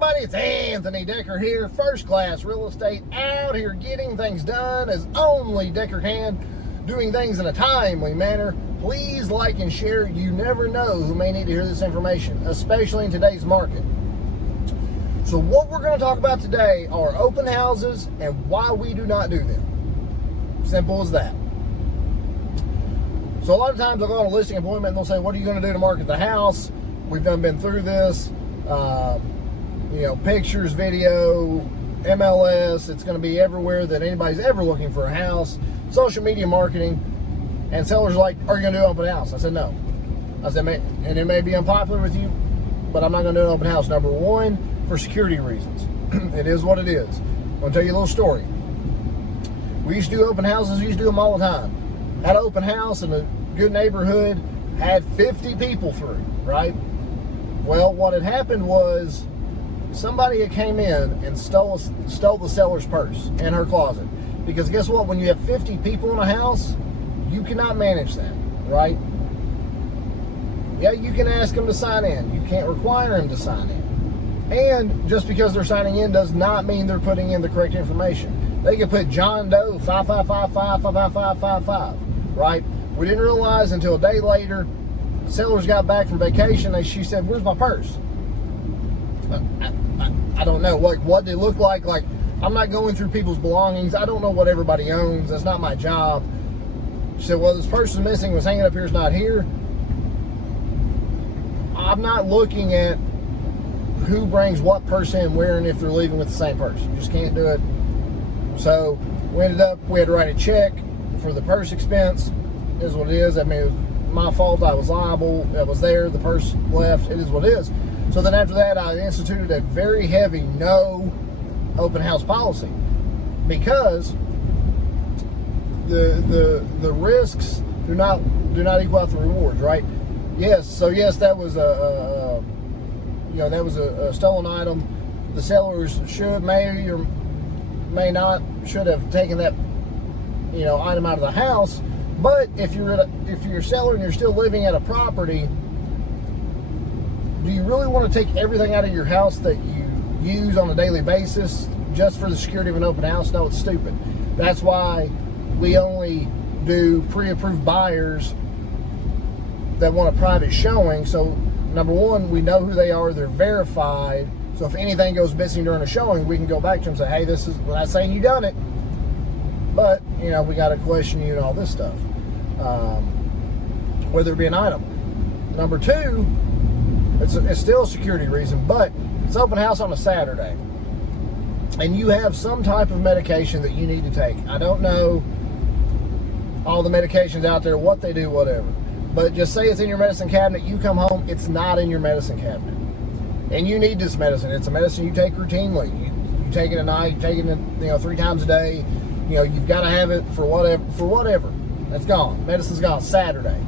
everybody, it's Anthony Decker here, First Class Real Estate, out here getting things done as only Decker can, doing things in a timely manner. Please like and share. You never know who may need to hear this information, especially in today's market. So what we're going to talk about today are open houses and why we do not do them. Simple as that. So a lot of times I'll go on a listing appointment and they'll say, what are you going to do to market the house? We've been through this. Pictures, video, MLS, it's going to be everywhere that anybody's ever looking for a house, social media marketing, and sellers are like, are you going to do an open house? I said, no. I said, and it may be unpopular with you, but I'm not going to do an open house. Number one, for security reasons. It is what it is. I'm going to tell you a little story. We used to do open houses, we used to do them all the time. Had an open house in a good neighborhood, had 50 people through, right? Well, what had happened was somebody had came in and stole the seller's purse in her closet. Because guess what? When you have 50 people in a house, you cannot manage that, right? Yeah, you can ask them to sign in. You can't require them to sign in. And just because they're signing in does not mean they're putting in the correct information. They could put John Doe 55555555, right? We didn't realize until a day later. Sellers got back from vacation and she said, where's my purse? I don't know. Like, what did it look like? Like, I'm not going through people's belongings. I don't know what everybody owns. That's not my job. She said, well, this purse is missing, was hanging up here, it's not here. I'm not looking at who brings what purse in where and if they're leaving with the same purse. You just can't do it. So we had to write a check for the purse expense. It is what it is. I mean, it was my fault. I was liable. I was there. The purse left. It is what it is. So then after that, I instituted a very heavy no open house policy because the risks do not equal out the rewards, right? Yes. So yes, that was a stolen item. The sellers may or may not should have taken that item out of the house. But if you're a seller and you're still living at a property, do you really want to take everything out of your house that you use on a daily basis just for the security of an open house? No, it's stupid. That's why we only do pre-approved buyers that want a private showing. So number one, we know who they are, they're verified. So if anything goes missing during a showing, we can go back to them and say, hey, we're not saying you done it, but we got to question you and all this stuff. Whether it be an item. Number two, it's still a security reason, but it's open house on a Saturday. And you have some type of medication that you need to take. I don't know all the medications out there, what they do, whatever. But just say it's in your medicine cabinet, you come home, it's not in your medicine cabinet. And you need this medicine. It's a medicine you take routinely. You take it at night, you take it 3 times a day. You've got to have it for whatever. It's gone. Medicine's gone Saturday.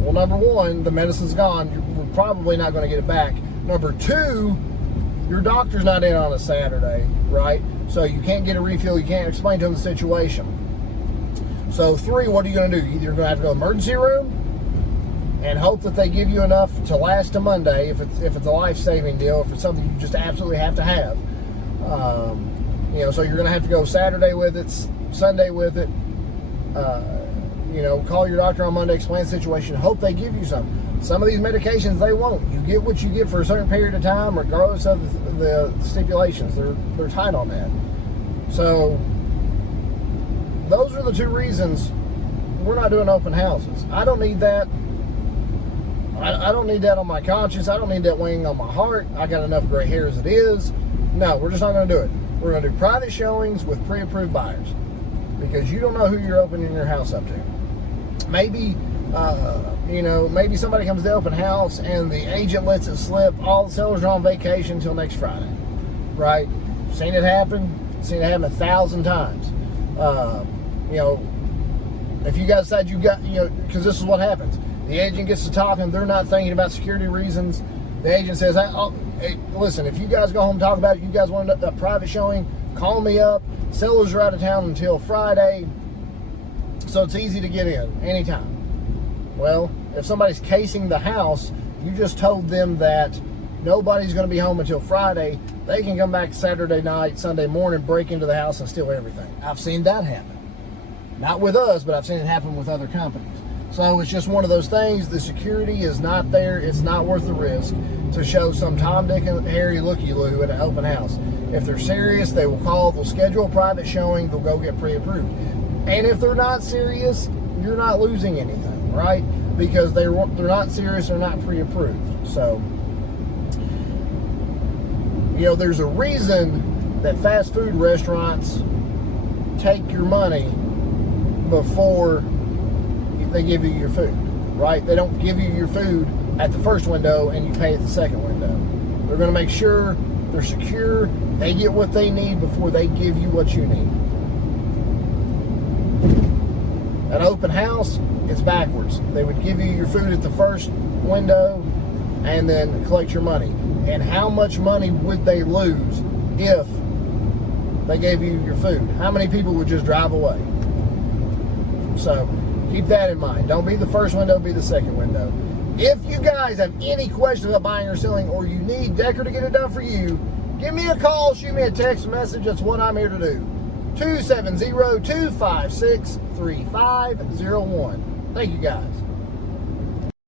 Well, number one, the medicine's gone. We're probably not going to get it back. Number two, your doctor's not in on a Saturday, right? So you can't get a refill. You can't explain to them the situation. So three, what are you going to do? Either you're going to have to go to the emergency room and hope that they give you enough to last to Monday if it's a life-saving deal, if it's something you just absolutely have to have. So you're going to have to go Saturday with it, Sunday with it. Call your doctor on Monday, explain the situation, hope they give you some. Some of these medications, they won't. You get what you get for a certain period of time, regardless of the stipulations. They're tight on that. So those are the 2 reasons we're not doing open houses. I don't need that. I don't need that on my conscience. I don't need that weighing on my heart. I got enough gray hair as it is. No, we're just not going to do it. We're going to do private showings with pre-approved buyers because you don't know who you're opening your house up to. Maybe, maybe somebody comes to the open house and the agent lets it slip. All the sellers are on vacation until next Friday, right? Seen it happen 1,000 times. If you guys decide because this is what happens. The agent gets to talking, they're not thinking about security reasons. The agent says, hey, listen, if you guys go home and talk about it, you guys want a private showing, call me up. Sellers are out of town until Friday, so it's easy to get in anytime. Well, if somebody's casing the house, you just told them that nobody's going to be home until Friday. They can come back Saturday night, Sunday morning, break into the house and steal everything. I've seen that happen. Not with us, but I've seen it happen with other companies. So it's just one of those things. The security is not there. It's not worth the risk to show some Tom, Dick, and Harry looky-loo at an open house. If they're serious, they will call. They'll schedule a private showing. They'll go get pre-approved. And if they're not serious, you're not losing anything, right? Because they're not serious. They're not pre-approved. So, you know, there's a reason that fast food restaurants take your money before they give you your food, right? They don't give you your food at the first window and you pay at the second window. They're going to make sure they're secure, they get what they need before they give you what you need. An open house, it's backwards. They would give you your food at the first window and then collect your money. And how much money would they lose if they gave you your food? How many people would just drive away? So keep that in mind. Don't be the first window, be the second window. If you guys have any questions about buying or selling, or you need Decker to get it done for you, give me a call, shoot me a text message. That's what I'm here to do. 270-256-3501. Thank you guys.